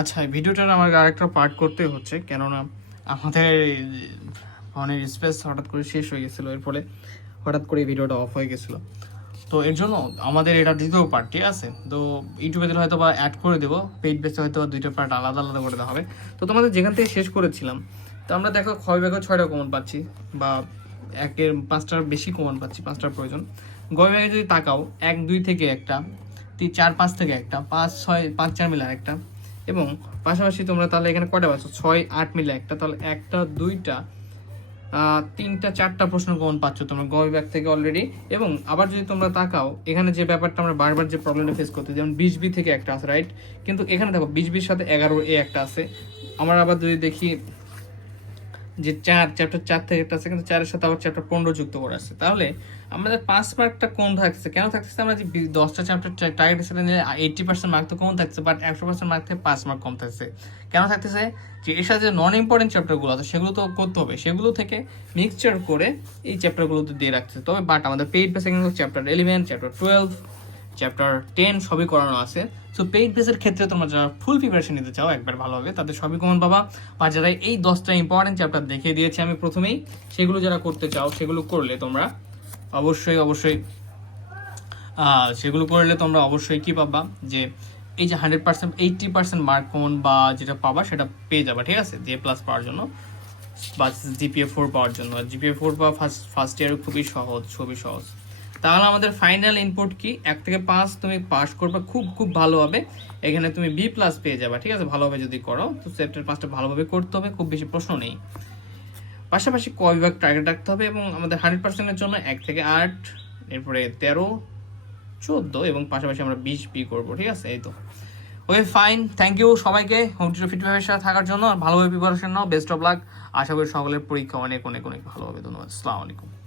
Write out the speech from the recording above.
আচ্ছা এই ভিডিওটার আমার আরেকটা পার্ট করতে হচ্ছে, কেননা আমাদের ফোনের স্পেস হঠাৎ করে শেষ হয়ে গেছিল, এর ফলে হঠাৎ করে ভিডিওটা অফ হয়ে গেছিল। তো এর জন্য আমাদের এটা দ্বিতীয় পার্ট ঠিক আছে? তো ইউটিউবে দিলে হয়তো বা অ্যাড করে দেবো পেইড বেসে হয়তো দুইটা পার্ট আলাদা আলাদা করে দেওয়া হবে। তো তোমাদের যেখান থেকে শেষ করেছিলাম, তো আমরা দেখো ছয় ভাগে ছয়টা কমন পাচ্ছি, বা একের পাঁচটার বেশি কমন পাচ্ছি, পাঁচটার প্রয়োজন। গয় ভাগে যদি তাকাও, এক, দুই থেকে একটা, তিন, চার, পাঁচ থেকে একটা, পাঁচ, ছয়, পাঁচ, চার মিলে একটা এবং পাশাপাশি তোমরা তাহলে এখানে কয়টা পাচ্ছ? ছয়, আট মিলে একটা, তাহলে একটা, দুইটা তিনটা, চারটা প্রশ্ন কমন পাচ্ছ তোমরা গ ব্যাগ থেকে অলরেডি এবং আবার যদি তোমরা তাকাও, এখানে যে ব্যাপারটা আমরা বারবার যে প্রবলেমটা ফেস করতে, যেমন বিশ বি থেকে একটা আছে রাইট কিন্তু এখানে দেখো, বিশ বির সাথে এগারো এ একটা আছে। আমরা আবার যদি দেখি যে চার চ্যাপ্টার চার থেকে একটা আছে কিন্তু চারের সাথে আবার চ্যাপ্টার পনেরো যুক্ত করে আছে তাহলে আমাদের পাঁচ মার্কটা কম থাকছে? কেন থাকছে? আমরা যে দশটা চ্যাপ্টার টার্গেট হিসেবে নিয়ে এইটটি পার্সেন্ট মার্ক তো কম থাকছে বাট একশো পার্সেন্ট মার্ক থেকে পাঁচ মার্ক কম থাকছে। কেন থাকতেছে? যে এর সাথে নন ইম্পর্টেন্ট চ্যাপ্টারগুলো আছে, সেগুলো তো করতে হবে। সেগুলো থেকে মিক্সচার করে এই চ্যাপ্টারগুলো তো দিয়ে রাখছে তবে বাট আমাদের পেইড কিন্তু chapter eleven chapter twelve chapter ten সবই করানো আছে। সো পেইড বেসের ক্ষেত্রে তোমরা যারা ফুল প্রিপারেশন নিতে চাও, একবার ভালোভাবে তাদের সবই কমন পাবা। বা যারা এই দশটা ইম্পর্টেন্ট চ্যাপ্টার দেখিয়ে দিয়েছি আমি প্রথমেই, সেগুলো যারা করতে চাও, সেগুলো করলে তোমরা অবশ্যই অবশ্যই সেগুলো করলে তোমরা অবশ্যই কি পাবা? যে এই যে hundred percent eighty percent mark common বা যেটা পাবা, সেটা পেয়ে যাবা, ঠিক আছে? জে প্লাস পাওয়ার জন্য। বা জিপিএ ফোর পাওয়ার জন্য। জিপিএ ফোর পাওয়া ফার্স্ট ফার্স্ট ইয়ার খুবই সহজ খুবই সহজ। তাহলে আমাদের ফাইনাল ইনপুট কি? এক থেকে পাঁচ তুমি পাস করবে, খুব খুব ভালো হবে এখানে তুমি বি প্লাস পেয়ে যাবে, ঠিক আছে? ভালোভাবে যদি করো, তো সেপ্টের পাঁচটা ভালোভাবে করতে হবে, খুব বেশি প্রশ্ন নেই। পাশাপাশি ক বিভাগ টার্গেট রাখতে হবে এবং আমাদের হান্ড্রেড পার্সেন্টের জন্য এক থেকে আট, এরপরে তেরো, চোদ্দ এবং পাশাপাশি আমরা বিশ বি করব, ঠিক আছে? এই তো। ওকে ফাইন থ্যাংক ইউ সবাইকে। হোম টিউটর ফিটভাবে সাথে থাকার জন্য আর ভালোভাবে প্রিপারেশন নাও। বেস্ট অফ লাক আশা করি সকলের পরীক্ষা অনেক অনেক অনেক ভালো হবে ধন্যবাদ। আসসালামু আলাইকুম।